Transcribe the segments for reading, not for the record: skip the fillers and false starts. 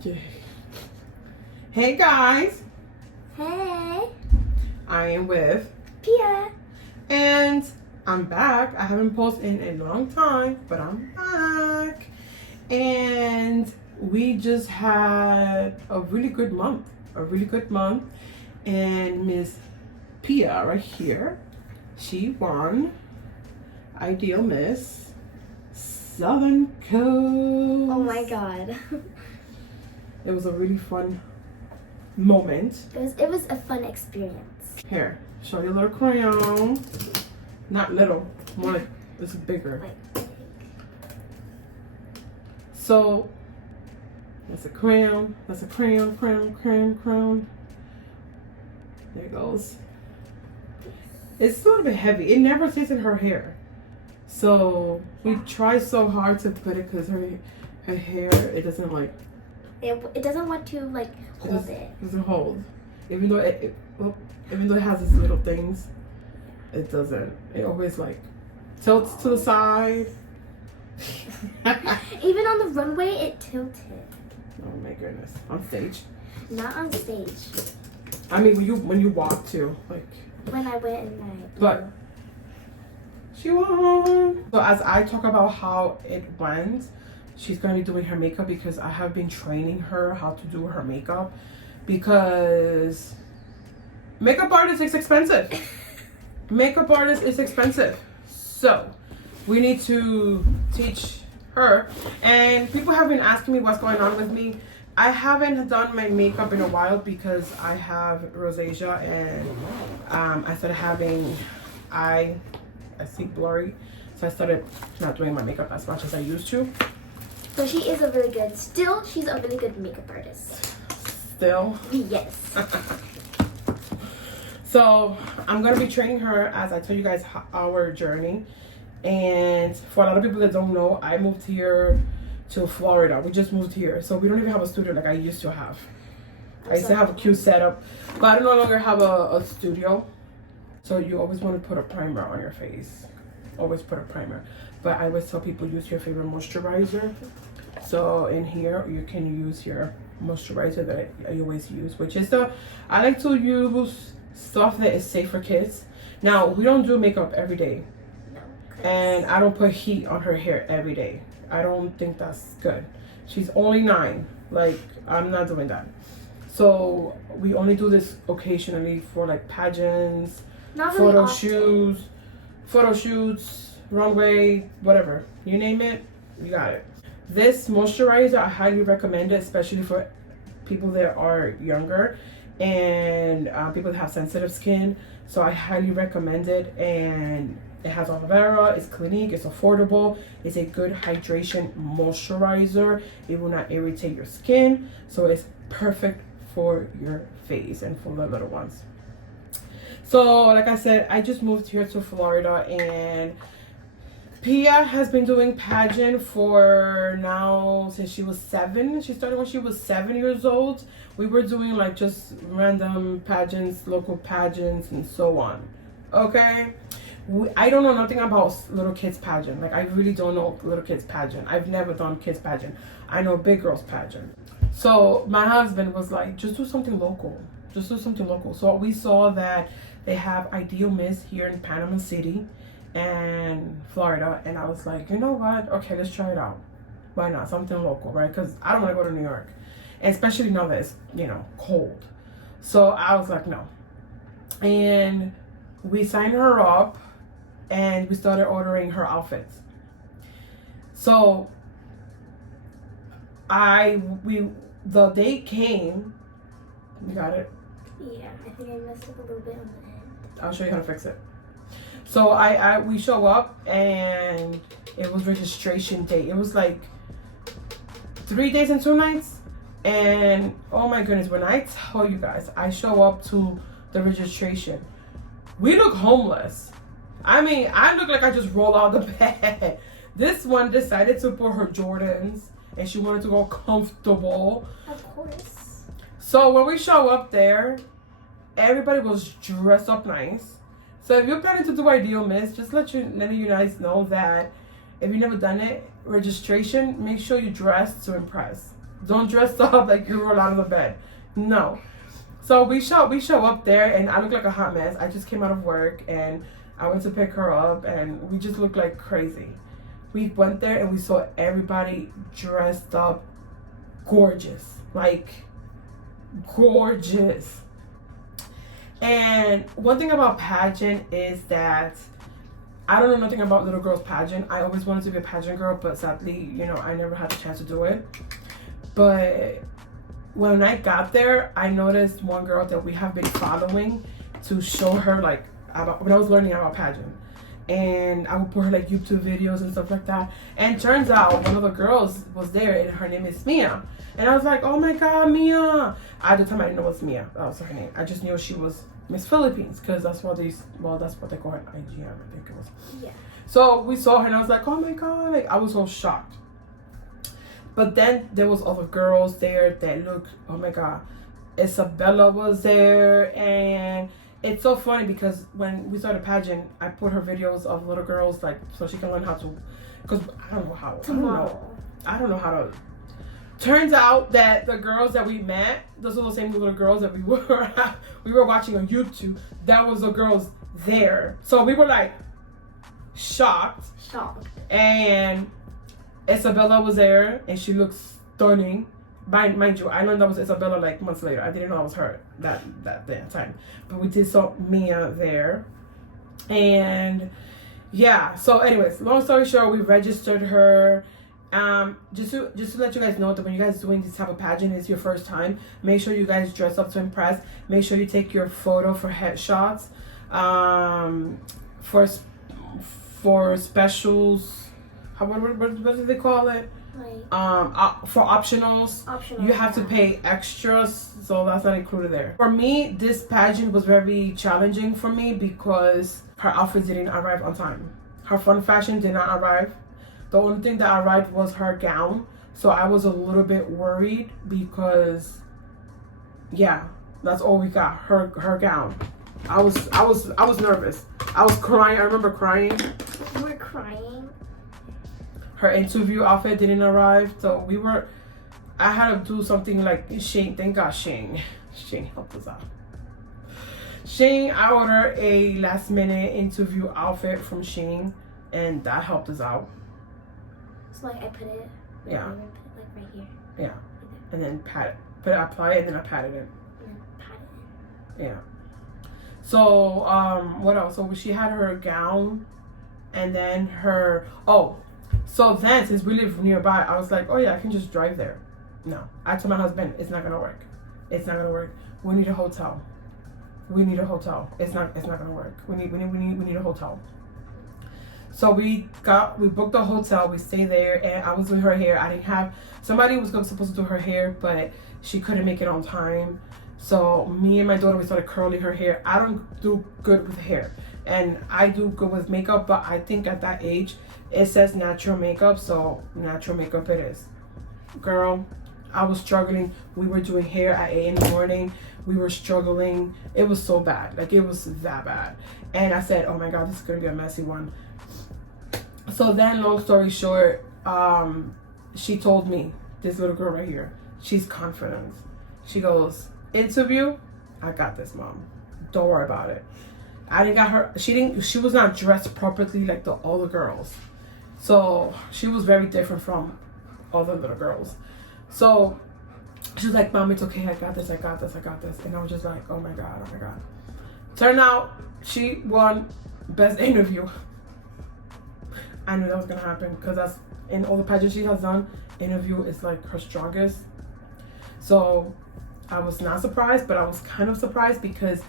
Okay. Hey guys, Hey, I am with Pia. and I'm back. I haven't posted in a long time, but I'm back. And we just had a really good month. And Miss Pia right here, she won Ideal Miss Southern Coast. Oh my god. It was a really fun moment. It was a fun experience. Here, show you a little crayon. Not little, more like it's bigger. Like, So that's a crayon. That's a crayon. There it goes. It's a little bit heavy. It never stays in her hair. So we try so hard to put it because her hair, it doesn't like. it doesn't want to like hold it. Doesn't hold. Even though it has these little things, it doesn't. It always like tilts to the side. Even on the runway, it tilted. Oh my goodness! On stage. Not on stage. I mean, when you walk too, like. When I went and I. But she won. So as I talk about how it went, she's gonna be doing her makeup because I have been training her how to do her makeup because makeup artist is expensive. Makeup artist is expensive. So we need to teach her. And people have been asking me what's going on with me. I haven't done my makeup in a while because I have rosacea and I started having I see blurry, so I started not doing my makeup as much as I used to. So she's a really good makeup artist. Still. Yes. So I'm gonna be training her as I told you guys our journey. And for a lot of people that don't know, I moved here to Florida. We just moved here, so we don't even have a studio like I used to have. I used to have a cute setup, but I no longer have a studio. So you always want to put a primer on your face. Always put a primer. But I always tell people use your favorite moisturizer. So in here you can use your moisturizer that I always use, which is I like to use stuff that is safe for kids. Now we don't do makeup every day. No. And I don't put heat on her hair every day. I don't think that's good. She's only 9. Like, I'm not doing that. So we only do this occasionally for like pageants, Not really photo shoots, runway, whatever. You name it, you got it. This moisturizer, I highly recommend it, especially for people that are younger and people that have sensitive skin. So I highly recommend it, and it has aloe vera, it's Clinique, it's affordable, it's a good hydration moisturizer. It will not irritate your skin, so it's perfect for your face and for the little ones. So like I said, I just moved here to Florida, and Pia has been doing pageant for now since she was 7. She started when she was 7 years old. We were doing like just random pageants, local pageants, and so on. Okay. I don't know nothing about little kids pageant. Like I really don't know little kids pageant. I've never done kids pageant. I know big girls pageant. So my husband was like, just do something local. Just do something local. So we saw that they have Ideal Miss here in Panama City and Florida, and I was like, you know what? Okay, let's try it out. Why not? Something local, right? Because I don't want to go to New York, and especially now that it's cold. So I was like, no. And we signed her up. And we started ordering her outfits. So the day came. You got it? Yeah, I think I messed up a little bit on the end. I'll show you how to fix it. So we show up and it was registration day. It was like 3 days and 2 nights. And oh my goodness, when I tell you guys, I show up to the we look homeless. I mean, I look like I just rolled out the bed. This one decided to put her Jordans and she wanted to go comfortable. Of course. So when we show up there, everybody was dressed up nice. So if you're planning to do Ideal Miss, just let you guys know that if you've never done it, registration, make sure you dress to impress. Don't dress up like you roll out of the bed. No. So we show up there, and I look like a hot mess. I just came out of work, and I went to pick her up, and we just looked like crazy. We went there, and we saw everybody dressed up gorgeous. Like, gorgeous. And one thing about pageant is that I don't know nothing about little girls pageant. I always wanted to be a pageant girl, but sadly, you know, I never had the chance to do it. But when I got there, I noticed one girl that we have been following to show her, like, about when I was learning about pageant. And I would put her like YouTube videos and stuff like that. And turns out one of the girls was there, and her name is Mia. And I was like, oh my God, Mia. At the time, I didn't know it was Mia. That was her name. I just knew she was Miss Philippines, because that's what they call her, IGM, I think it was. Yeah. So we saw her, and I was like, oh my God. Like, I was so shocked. But then there was other girls there that looked, oh my God. Isabella was there, and it's so funny because when we started pageant, I put her videos of little girls, like, so she can learn how to, because I don't know how. I don't know how to. Turns out that the girls that we met, those are the same little girls that we were watching on YouTube. That was the girls there. So we were like shocked. And Isabella was there, and she looks stunning. Mind you, I learned that was Isabella like months later. I didn't know it was her that time. But we did saw Mia there. And yeah, so anyways, long story short, we registered her. Just to let you guys know that when you guys doing this type of pageant, it's your first time, make sure you guys dress up to impress. Make sure you take your photo for headshots. For specials, what do they call it? For optionals, you have to pay extras, so that's not included there. For me, this pageant was very challenging for me because her outfit didn't arrive on time. Her fun fashion did not arrive. The only thing that arrived was her gown, so I was a little bit worried because, yeah, that's all we got. Her gown. I was nervous. I was crying. I remember crying. You were crying. Her interview outfit didn't arrive, so I had to do something like Shane. Thank God Shane helped us out. Shane, I ordered a last minute interview outfit from Shane, and that helped us out. So like I put it. Yeah. I put it like right here. Yeah. And then apply it, and then I patted it. And then pat it. Yeah. So what else? So she had her gown, and then so then since we live nearby, I was like, oh yeah, I can just drive there. No, I told my husband it's not gonna work. It's not gonna work. We need a hotel. It's not gonna work. We need a hotel. So we booked a hotel. We stayed there, and I was doing her hair. Somebody was supposed to do her hair, but she couldn't make it on time. So me and my daughter, we started curling her hair. I don't do good with hair, and I do good with makeup, but I think at that age, it says natural makeup, so natural makeup it is. Girl, I was struggling. We were doing hair at 8 in the morning. We were struggling. It was so bad. Like, it was that bad. And I said, oh my God, this is going to be a messy one. So then, long story short, she told me, this little girl right here, she's confident. She goes, interview, I got this, Mom. Don't worry about it. I didn't got her. She was not dressed properly like the other girls. So she was very different from other little girls. So she's like, Mom, it's okay. I got this. And I was just like, oh my God. Turned out she won best interview. I knew that was gonna happen because that's in all the pageants she has done. Interview is like her strongest. So I was not surprised, but I was kind of surprised because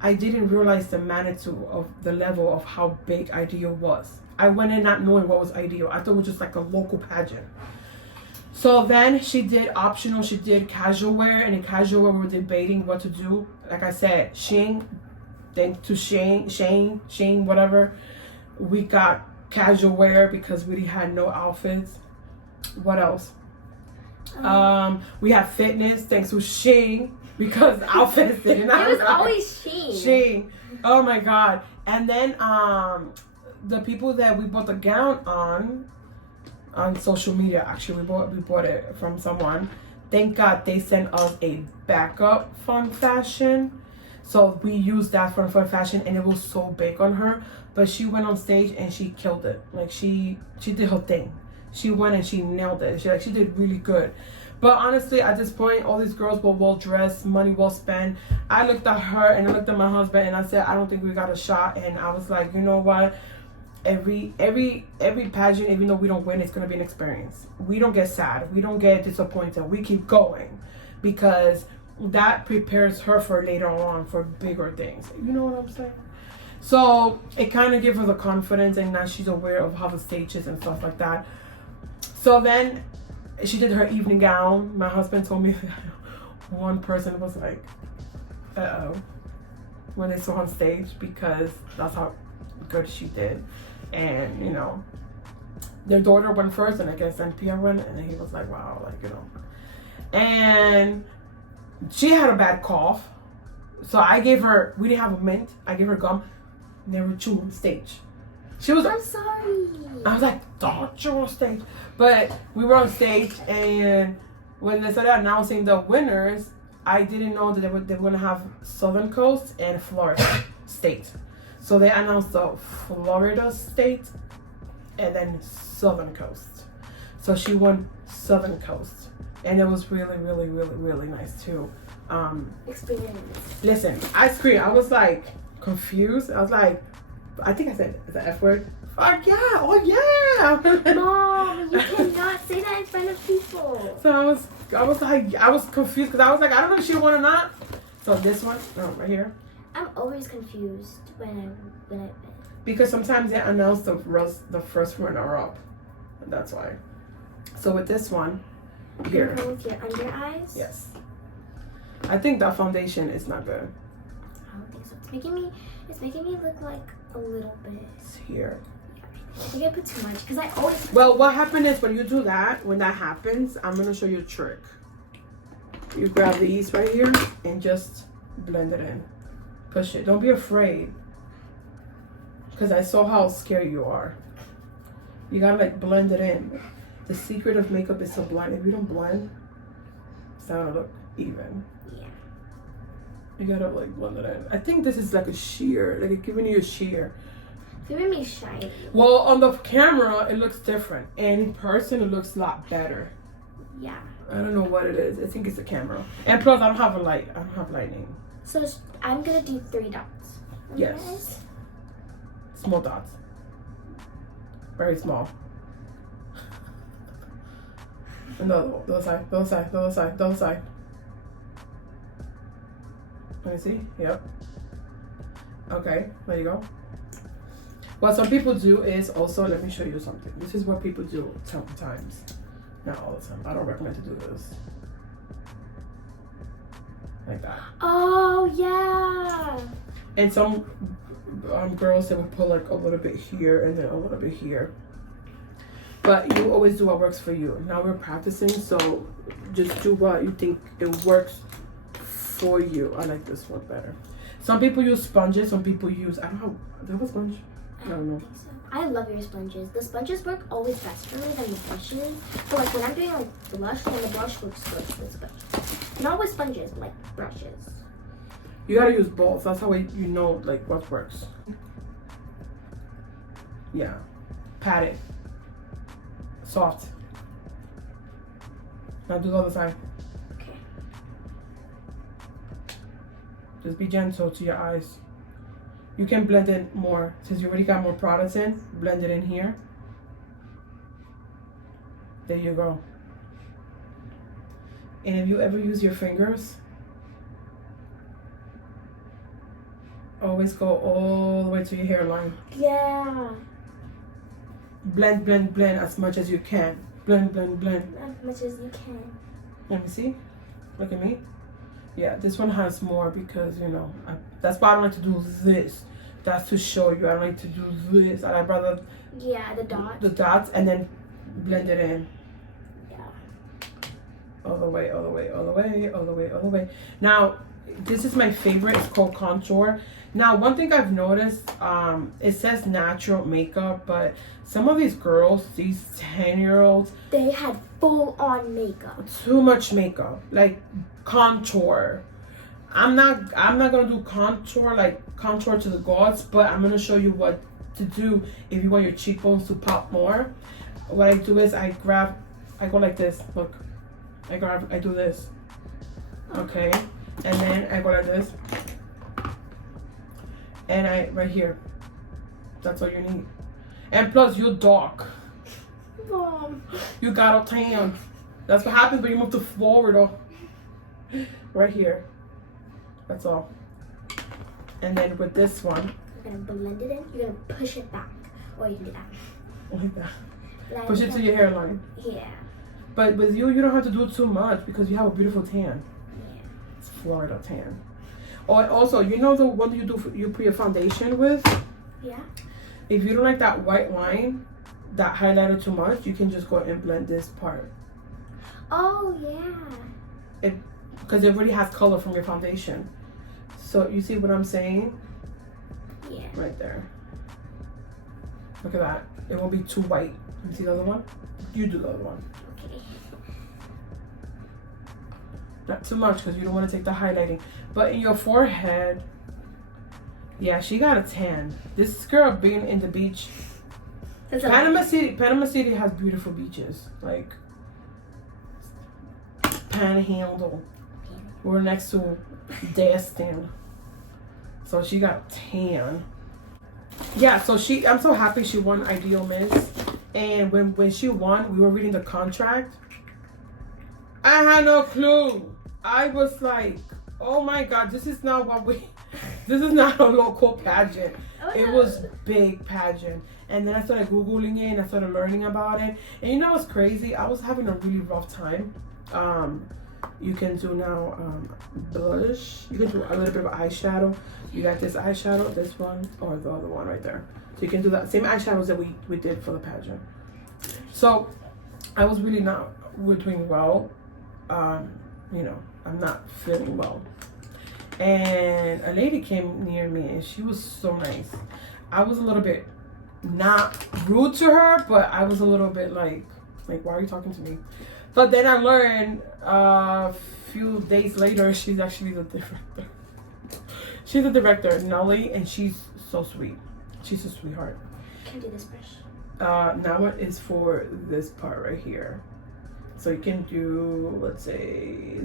I didn't realize the magnitude of the level of how big Ideal was. I went in not knowing what was Ideal. I thought it was just like a local pageant. So then she did optional, she did casual wear, and in casual wear we were debating what to do. Like I said, Shane, whatever. We got casual wear because we had no outfits. What else? We have fitness thanks to Shane because outfits didn't. It was always Shane. Shane. Oh my God. And then the people that we bought the gown on social media, actually we bought it from someone, thank God they sent us a backup Fun Fashion. So we used that for Fun Fashion, and it was so big on her. But she went on stage and she killed it. Like she did her thing. She went and she nailed it. She did really good. But honestly, at this point, all these girls were well dressed, money well spent. I looked at her and I looked at my husband and I said, I don't think we got a shot. And I was like, you know what? Every pageant, even though we don't win, it's gonna be an experience. We don't get sad. We don't get disappointed. We keep going, because that prepares her for later on for bigger things. You know what I'm saying? So it kind of gives her the confidence, and now she's aware of how the stage is and stuff like that. So then she did her evening gown. My husband told me one person was like, uh-oh, when they saw her on stage, because that's how good she did. And, you know, their daughter went first, and I guess then Pia went, and then he was like, wow, like, you know. And she had a bad cough. So I gave her, we didn't have a mint, I gave her gum. Never chew on stage. She was I'm sorry. I was like, don't chew on stage. But we were on stage, and when they started announcing the winners, I didn't know that they were going to have Southern Coast and Florida State. So they announced the Florida State and then Southern Coast. So she won Southern Coast, and it was really, really, really, really nice too. Experience. Listen, I screamed. I was like confused. I was like, I think I said the F word. Fuck yeah! Oh yeah! Mom, you cannot say that in front of people. So I was confused, because I was like, I don't know if she won or not. So this one, right here. I'm always confused when I Because sometimes they announce the first runner up, and that's why. So with this one, here. With your under eyes. Yes. I think that foundation is not good. I don't think so. It's making me look like a little bit. It's here. I think I put too much, because I always. Well, what happened is, when you do that, when that happens, I'm gonna show you a trick. You grab these right here and just blend it in. Push it. Don't be afraid, because I saw how scared you are. You gotta like blend it in. The secret of makeup is to blend. If you don't blend, it's not gonna look even. Yeah. You gotta like blend it in. I think this is like a sheer, like it's giving you a sheer. It's giving me shiny. Well, on the camera it looks different, and in person it looks a lot better. Yeah. I don't know what it is. I think it's the camera. And plus, I don't have a light. I don't have lightning. So I'm gonna do 3 dots. Okay. Yes. Small dots. Very small. And the other side, the other side, the other side, the other side. Let me see. Yep. Okay, there you go. What some people do is also, let me show you something. This is what people do sometimes. Not all the time. I don't recommend to do this. Like that. Oh yeah. And some girls, they will put like a little bit here and then a little bit here. But you always do what works for you. Now we're practicing, so just do what you think it works for you. I like this one better. Some people use sponges. Some people use, I don't know. Do you have a sponge? I don't know. I love your sponges. The sponges work always faster than the brushes. But like when I'm doing like blush, then the brush looks good with sponge. Not with sponges, like brushes. You gotta use both. That's how you know like what works. Yeah. Pat it. Soft. Now do the other side. Okay. Just be gentle to your eyes. You can blend in more. Since you already got more products in, blend it in here. There you go. And if you ever use your fingers, always go all the way to your hairline. Yeah. Blend, blend, blend as much as you can. Blend, blend, blend. As much as you can. Let me see. Look at me. Yeah, this one has more because, you know, that's why I don't like to do this. That's to show you. I don't like to do this. I'd rather Yeah, the dots. the dots and then blend it in. Yeah. All the way, all the way, all the way, all the way, all the way. Now, this is my favorite. It's called Contour. Now, one thing I've noticed, it says natural makeup, but some of these girls, these 10-year-olds, they had full on makeup. Too much makeup, like contour. I'm not gonna do contour, like contour to the gods, but I'm gonna show you what to do if you want your cheekbones to pop more. What I do is I go like this. Look, I do this. Okay, and then I go like this, and right here. That's all you need. And plus, you're dark. Mom. You got a tan. That's what happens when you move to Florida. Right here. That's all. And then with this one, you're gonna blend it in. You're gonna push it back, or you can do that. Like that. Like Push it to your hairline. Yeah. But with you don't have to do too much because you have a beautiful tan. Yeah. It's Florida tan. Oh, and also, you know the one that you put your foundation with? Yeah. If you don't like that white line, that highlighted too much, you can just go and blend this part. Oh yeah. Because it already has color from your foundation. So you see what I'm saying? Yeah. Right there. Look at that. It won't be too white. You see the other one? You do the other one. Okay. Not too much because you don't want to take the highlighting. But in your forehead, yeah, she got a tan. This girl being in the beach. Panama City has beautiful beaches. Like Panhandle. We're next to Destin. So she got tan. Yeah, so I'm so happy she won Ideal Miss. And when she won, we were reading the contract. I had no clue. I was like, oh my God, this is not a local pageant. Oh, It no. was big pageant. And then I started Googling it and I started learning about it. And you know what's crazy? I was having a really rough time. You can do now blush. You can do a little bit of eyeshadow. You got this eyeshadow, this one, or the other one right there. So you can do that same eyeshadows that we did for the pageant. So I was really we're doing well. You know, I'm not feeling well. And a lady came near me and she was so nice. I was a little bit not rude to her, but I was a little bit like why are you talking to me? But then I learned a few days later she's actually the director. She's the director, Nelly, and she's so sweet. She's a sweetheart. Can do this brush. Now what is for this part right here. So you can do, let's say,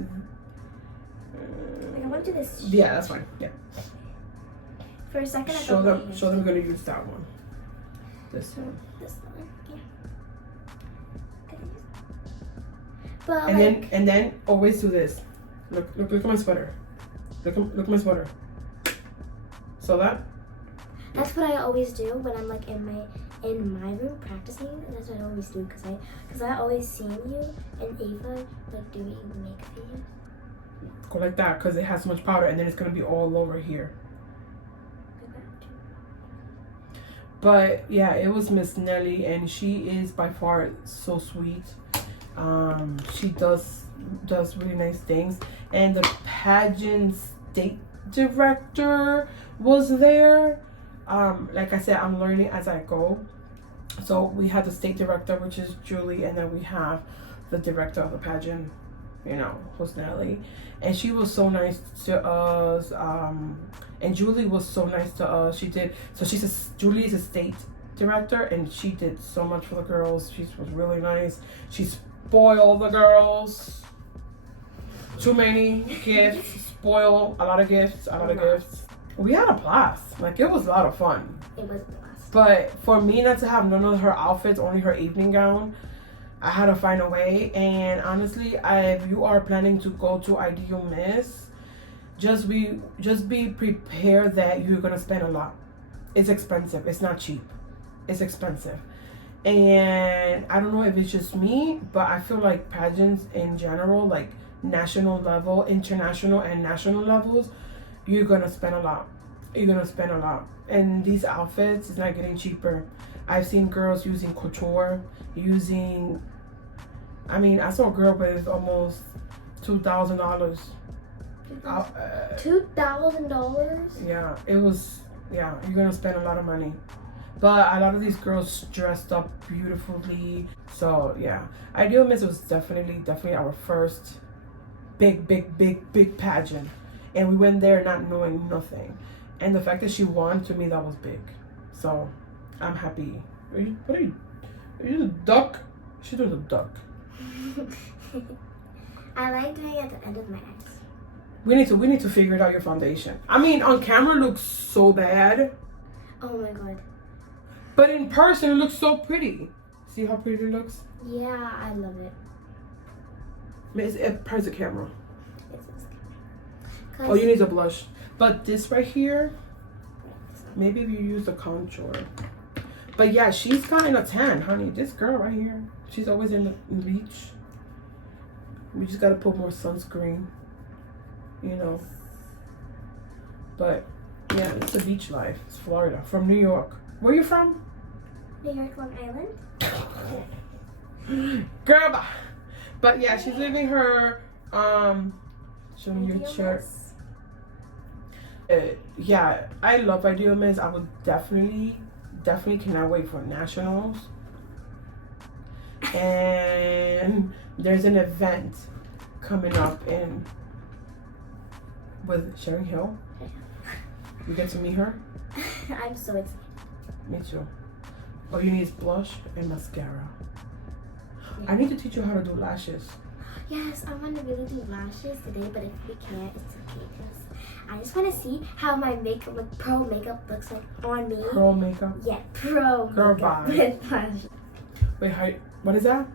Like I want to do this. yeah, that's fine. Yeah. For a second, I Show thought them we're gonna use that one. This one. This one, yeah. But And then always do this. Look at my sweater. Look at my sweater. So that's what I always do when I'm like in my room practicing, and that's what I always do because I always seen you and Ava like doing makeup videos. go like that because it has so much powder, and then it's gonna be all over here. But yeah, it was Miss Nelly, and she is by far so sweet. She does really nice things, and the pageant state director was there. Like I said, I'm learning as I go. So we had the state director, which is Julie, and then we have the director of the pageant, you know, who's Nelly, and she was so nice to us. And Julie was so nice to us. Julie is a state director, and she did so much for the girls. She was really nice. She spoiled the girls. Too many gifts. Spoil a lot of gifts. We had a blast. Like, it was a lot of fun. It was a blast. But for me not to have none of her outfits, only her evening gown, I had to find a way. And honestly, if you are planning to go to Ideal Miss, just be prepared that you're gonna spend a lot. It's expensive. It's not cheap. It's expensive. And I don't know if it's just me, but I feel like pageants in general, like national level, international and national levels, you're gonna spend a lot. And these outfits is not getting cheaper. I've seen girls using couture, I saw a girl with almost $2,000. $2,000? Yeah, it was. Yeah, you're gonna spend a lot of money. But a lot of these girls dressed up beautifully. So yeah, Ideal Miss was definitely our first big pageant, and we went there not knowing nothing. And the fact that she won, to me, that was big. So I'm happy. What are you? Are you the duck? She's doing the duck. I like doing it at the end of my eyes. We need to figure it out, your foundation. I mean, on camera it looks so bad. Oh my god. But in person it looks so pretty. See how pretty it looks? Yeah, I love it. It's a camera. It's Oh, you need a blush. But this right here, maybe if you use the contour. But yeah, she's gotten a tan, honey. This girl right here, she's always in the beach. We just gotta put more sunscreen, you know. But yeah, it's the beach life. It's Florida, from New York. Where you from? New York, Long Island. Girl, bye. But yeah, she's living her show me your shirt. Yeah, I love Ideal Miss. I would definitely cannot wait for nationals. And there's an event coming up with Sharon Hill. You get to meet her? I'm so excited. Me too. All you need is blush and mascara. Yeah. I need to teach you how to do lashes. Yes, I want to really do lashes today, but if we can't, it's okay. Cause I just want to see how my makeup, like pro makeup, looks like on me. Pro makeup? Yeah, pro Girl, makeup bye. with blush. Wait, what is that?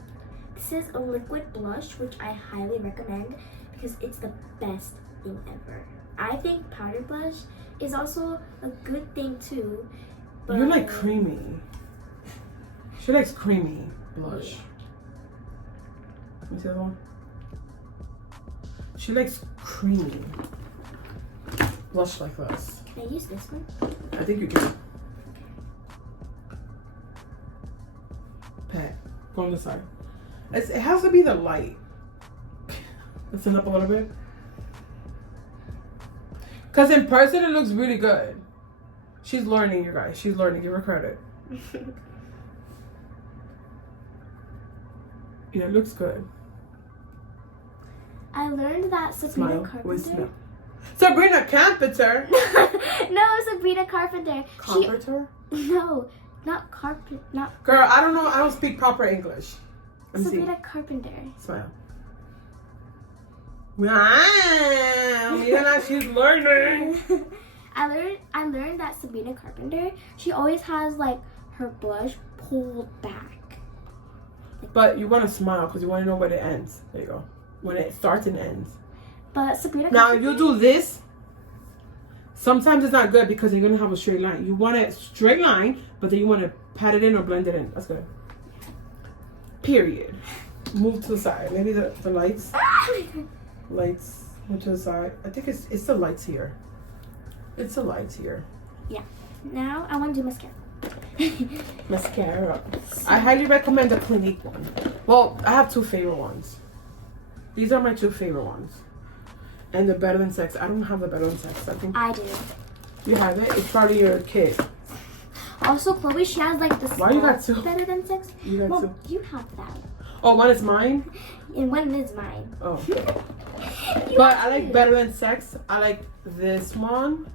This is a liquid blush, which I highly recommend because it's the best thing ever. I think powder blush is also a good thing too. But You're like creamy. She likes creamy blush. Yeah. Let me see that one. She likes creamy blush like this. Can I use this one? I think you can. Pat, go on the side. It has to be the light. Listen up a little bit. Because in person it looks really good. She's learning, you guys. She's learning. Give her credit. Yeah, it looks good. I learned that Sabrina Carpenter. Sabrina Carpenter? No, Sabrina Carpenter. Carpenter? No, not carpet. Not. Girl, I don't know. I don't speak proper English. Let me Sabrina see. Carpenter. Smile. Wow, Mira, she's learning. I learned that Sabrina Carpenter, she always has like her blush pulled back. But you want to smile because you want to know where it ends. There you go. When it starts and ends. But Sabrina Now, Carpenter, if you do this, sometimes it's not good because you're going to have a straight line. You want a straight line, but then you want to pat it in or blend it in. That's good. Period. Move to the side. Maybe the lights. Lights. Move to the side. I think it's the lights here. It's the lights here. Yeah. Now I want to do mascara. Mascara. I highly recommend the Clinique one. Well, I have two favorite ones. These are my two favorite ones. And the Better Than Sex. I don't have the Better Than Sex. I think I do. you have it. It's probably your kid. Also, Chloe, she has like this. Why you got two? Better Than Sex. You got two. You have that. Oh, one is mine? And one is mine. Oh. But I like Better Than Sex. I like this one.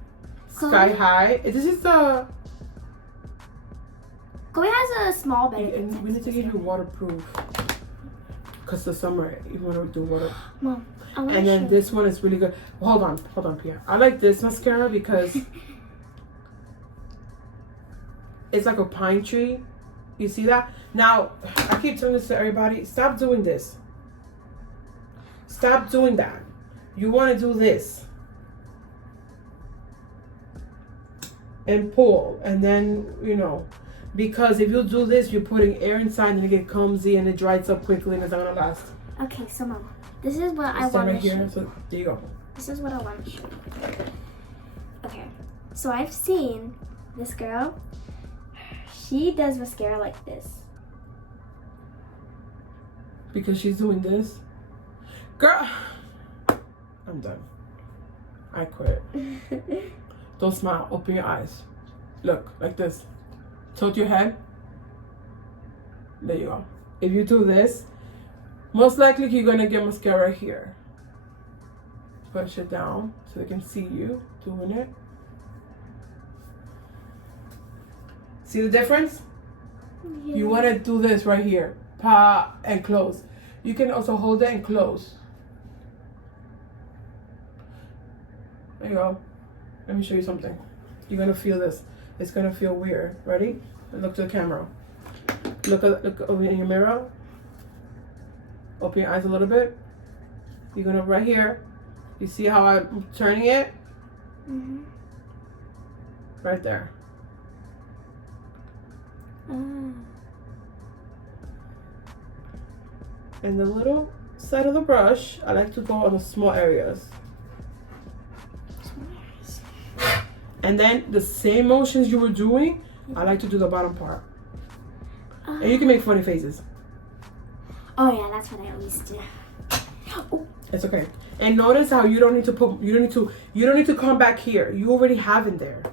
Sky High. This is the... Chloe has a small Better Than Sex. We need to give you waterproof. Because the summer, you want to do water. Mom, I want And then this one is really good. Well, hold on, Pia. I like this mascara because it's like a pine tree. You see that? Now, I keep telling this to everybody. Stop doing this. Stop doing that. You want to do this. And pull. And then, you know. Because if you do this, you're putting air inside and it gets clumsy and it dries up quickly and it's not going to last. Okay, so Mom, this is what I Stand want right to show here. you. So, there you go. This is what I want to show you. Okay, so I've seen this girl. She does mascara like this. Because she's doing this. Girl, I'm done. I quit. Don't smile. Open your eyes. Look, like this. Tilt your head. There you go. If you do this, most likely you're gonna get mascara here. Push it down so they can see you doing it. See the difference? Yeah. You wanna do this right here. Pa and close. You can also hold it and close. There you go. Let me show you something. You're gonna feel this. It's gonna feel weird. Ready? Look to the camera. Look over in your mirror. Open your eyes a little bit. You're gonna right here. You see how I'm turning it? Mm-hmm. Right there. And the little side of the brush, I like to go on the small areas. And then the same motions you were doing, I like to do the bottom part. And you can make funny faces. Oh yeah, that's what I always do. Oh. It's okay. And notice how you don't need to come back here. You already have it there.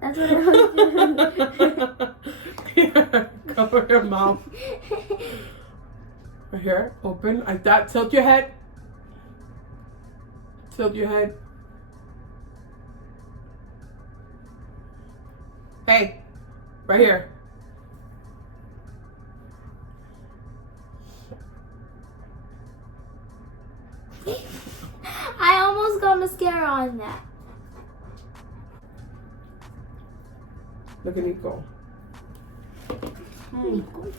That's what I always do. Here, cover your mouth. Right here, open like that. Tilt your head. Tilt your head. Hey, right here. I almost got mascara on that. Look at Nico. Nico.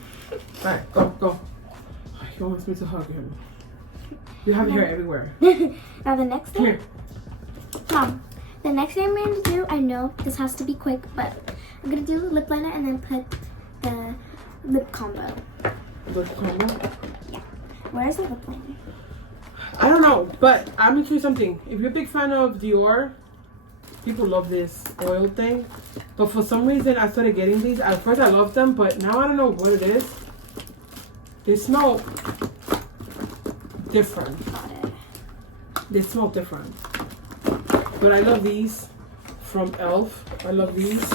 Alright, go. He wants me to hug him. You have hair everywhere. Now the next thing. Here. Mom, the next thing I'm going to do, I know this has to be quick, but I'm going to do lip liner and then put the lip combo. Lip combo? Yeah. Where's the lip liner? I don't know, but I'm gonna tell you something. If you're a big fan of Dior, people love this oil thing. But for some reason, I started getting these. At first, I loved them, but now I don't know what it is. They smell different. Got it. They smell different. But I love these from e.l.f. I love these.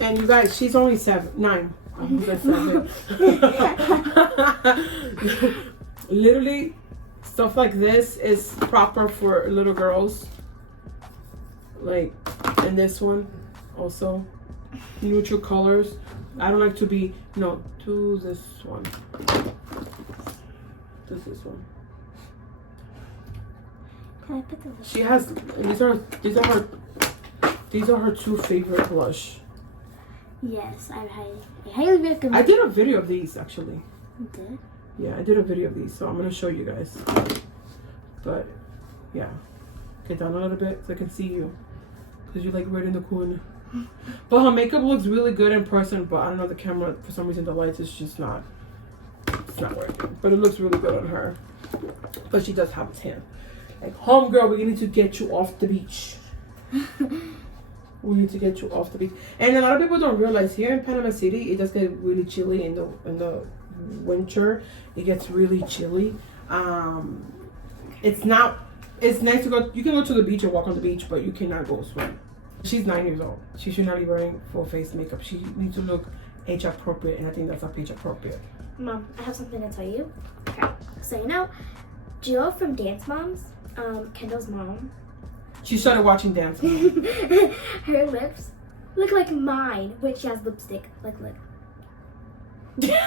And you guys, she's only 9. I'm 7. Literally, stuff like this is proper for little girls. Like, and this one also. Neutral colors. I don't like to be, no, to this one. This one. Can I put the lip? She has, these are her 2 favorite blush. Yes, I highly recommend. I did a video of these actually. You did? Yeah, I did a video of these, so I'm gonna show you guys. But yeah, get down a little bit so I can see you, cause you're like right in the corner. But her makeup looks really good in person, but I don't know, the camera, for some reason the lights is just not, it's not working. But it looks really good on her. But she does have a tan. Like, homegirl, we need to get you off the beach. We need to get you off the beach. And a lot of people don't realize here in Panama City, it does get really chilly in the winter. It gets really chilly. It's nice to go, you can go to the beach and walk on the beach, but you cannot go swim. She's 9 years old. She should not be wearing full face makeup. She needs to look age appropriate, and I think that's not age appropriate. Mom, I have something to tell you. Okay, so you know, Jill from Dance Moms, Kendall's mom. She started watching Dance Moms. Her lips look like mine, when she has lipstick. Look. Seriously,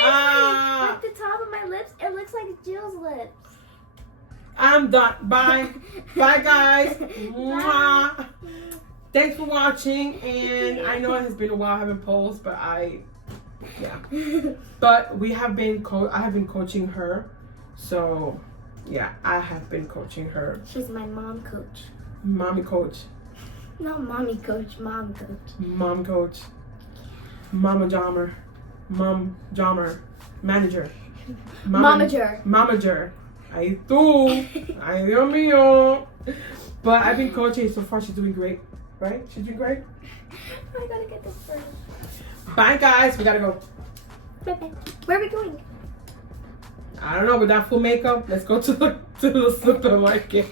like the top of my lips, it looks like Jill's lips. I'm done. Bye. Bye, guys. Mwah. Thanks for watching. And I know it has been a while I haven't posted, but yeah. But I have been coaching her. So, yeah, I have been coaching her. She's my mom coach. Mommy coach. Not mommy coach, mom coach. Mom coach. Mama Jommer. Mom Jommer. Manager. Momager. Momager. Ay tú. Ay Dios mío. But I've been coaching so far. She's doing great. Right? She's doing great. I gotta get this first. Bye, guys. We gotta go. Bye-bye. Where are we going? I don't know, with that full makeup, let's go to the supermarket.